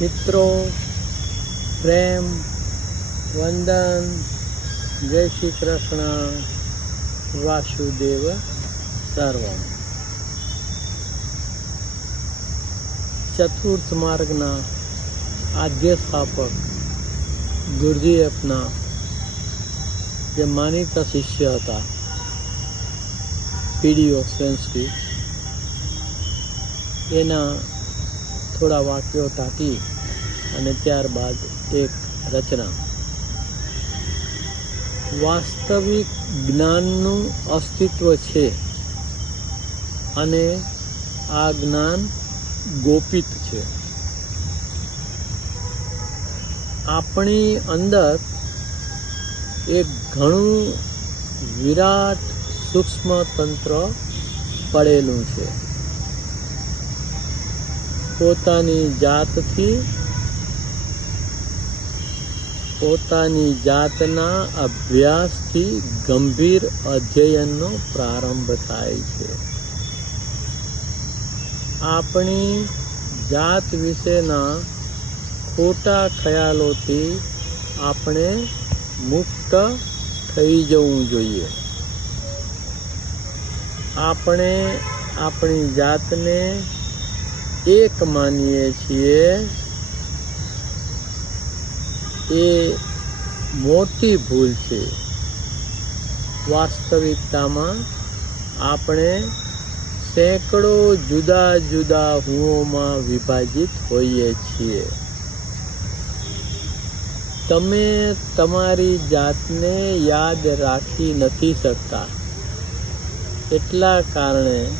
મિત્રો, પ્રેમ, વંદન, જય શ્રી કૃષ્ણ, વાસુદેવ સર્વમ. ચતુર્થ માર્ગના આદ્ય સ્થાપક ગુરુજી આપના જે માનીતા શિષ્ય હતા પીડીઓ સ્વેન્સકી એના થોડા વાક્યો ટાંકી અને ત્યારબાદ એક રચના. વાસ્તવિક જ્ઞાનનું અસ્તિત્વ છે અને આ જ્ઞાન ગોપિત છે. આપણી અંદર એક ઘણું વિરાટ સૂક્ષ્મ તંત્ર પડેલું છે. પોતાની જાતથી પોતાની જાતના અભ્યાસથી ગંભીર અધ્યયનનો પ્રારંભ થાય છે. આપણી જાત વિશેના ખોટા ખ્યાલોથી આપણે મુક્ત થઈ જવું જોઈએ. આપણે આપણી જાતને એક માનીએ છીએ એ મોટી ભૂલ છે. વાસ્તવિકતામાં આપણે સેંકડો જુદા જુદા હુઓમાં વિભાજિત હોઈએ છીએ. તમે તમારી જાતને યાદ રાખી નથી શકતા. એટલા કારણે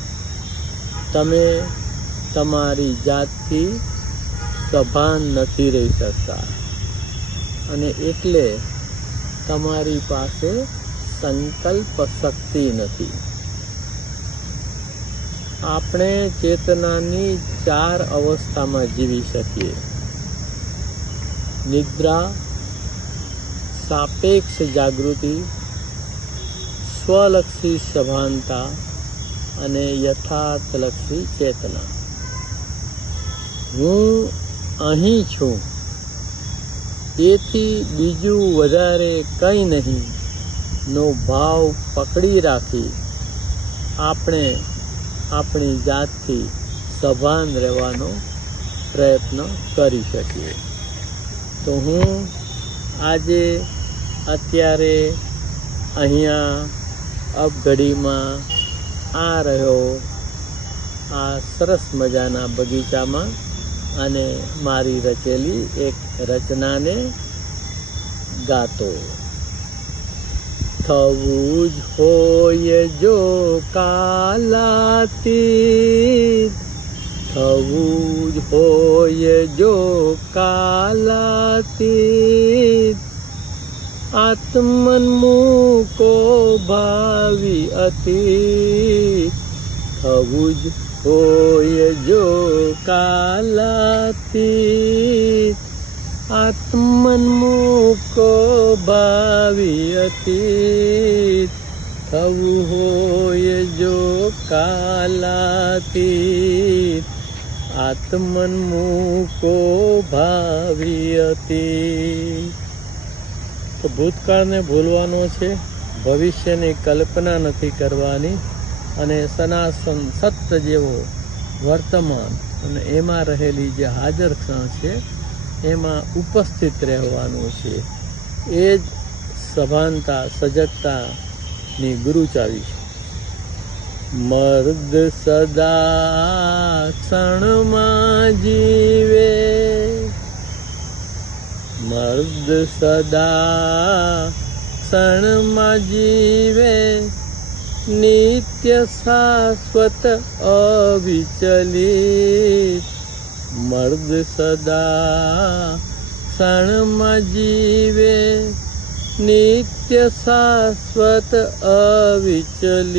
તમે તમારી જાતથી સભાન નથી રહી શકતા. અને એટલે તમારી પાસે સંકલ્પ શક્તિ નથી. આપણે ચેતનાની ચાર અવસ્થામાં જીવી શકીએ. નિદ્રા, સાપેક્ષ જાગૃતિ, સ્વલક્ષી સભાનતા અને યથાર્થલક્ષી ચેતના. હું અહીં છું. એથી બીજું વધારે કંઈ નહીં. નો ભાવ પકડી રાખી. આપણે આપણી જાતથી સભાન રહેવાનો પ્રયત્ન કરી શકીએ. તો હું આજે અત્યારે અહીંયા અપઘડીમાં આ રહ્યો. આ સરસ મજાના બગીચામાં અને મારી રચેલી એક રચનાને ગાતો. થવું જ હોય જો કાલાતીત. થવું જ હોય જો કાલાતીત. આત્મન મૂકો ભાવી અતીત. થવું જ હોય જો કાલાતી આત્મન મૂકો ભાવી હતી થવું હોય જો કાલાતીત, આત્મન મૂકો ભાવી હતી તો ભૂતકાળને ભૂલવાનો છે, ભવિષ્યની કલ્પના નથી કરવાની. અને સનાતન સત્ય જેવો વર્તમાન અને એમાં રહેલી જે હાજર ક્ષણ છે, એમાં ઉપસ્થિત રહેવાનું છે. એ જ સભાનતા, સજગતાની ગુરુચાવી છે. મર્દ સદા ક્ષણમાં જીવે. મર્દ સદા ક્ષણમાં જીવે. નિત્ય શાશ્વત અવિચલિત મર્દ સદા ક્ષણમાં જીવે નિત્ય શાશ્વત અવિચલિત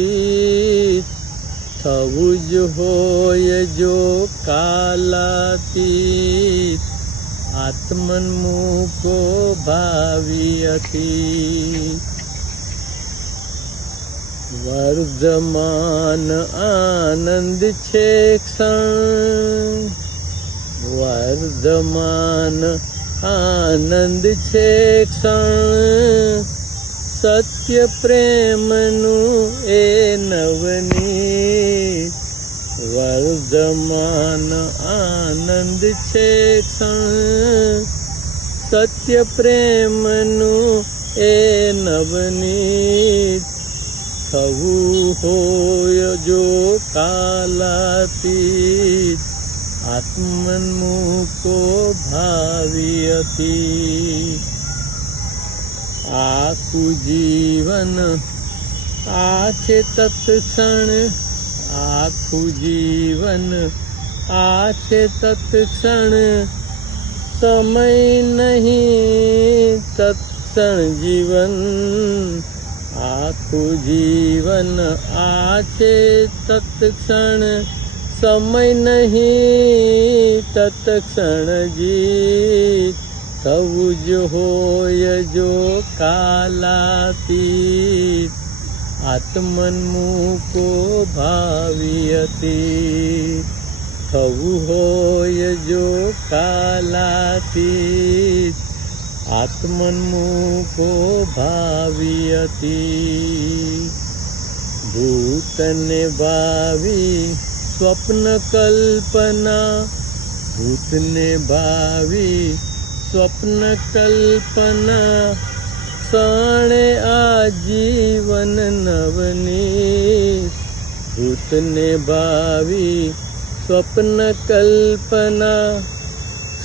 થવું જ હોય જો કાલાતીત આત્મન મૂકો ભાવી અતીત વર્ધમાન આનંદ છે ક્ષણ વર્ધમાન આનંદ છે ક્ષણ સત્ય પ્રેમનું એ નવની વર્ધમાન આનંદ છે ક્ષણ સત્ય પ્રેમનું એ નવનીત થવું હોય જો કાલાતીત આત્મન્મુકો ભાવી હતી આખું જીવન આ છે તત્ક્ષણ આખું જીવન આ છે તત્ક્ષણ સમય નહીં તત્ક્ષણ જીવન આખું જીવન આ છે તત્ક્ષણ, સમય નહીં તત્ક્ષણ જીત. થવું જ હોય જો કાલાતી આત્મન મૂકો ભાવી હતી થવું હોય જો કાલાતીત આત્મન્મુકો ભાવી હતી ભૂતને ભાવી સ્વપ્ન કલ્પના ભૂતને ભાવી સ્વપ્ન કલ્પના ક્ષણે આજીવન નવની ભૂતને ભાવી સ્વપ્ન કલ્પના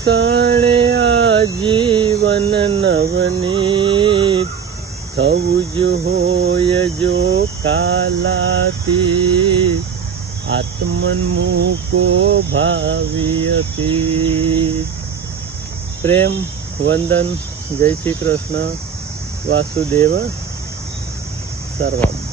ક્ષણે જીવન નવની થવું જ હોય જો કાલાતી આત્મન્મુકો ભાવી હતી પ્રેમ, વંદન. જય શ્રી કૃષ્ણ. વાસુદેવ. સર્વમ.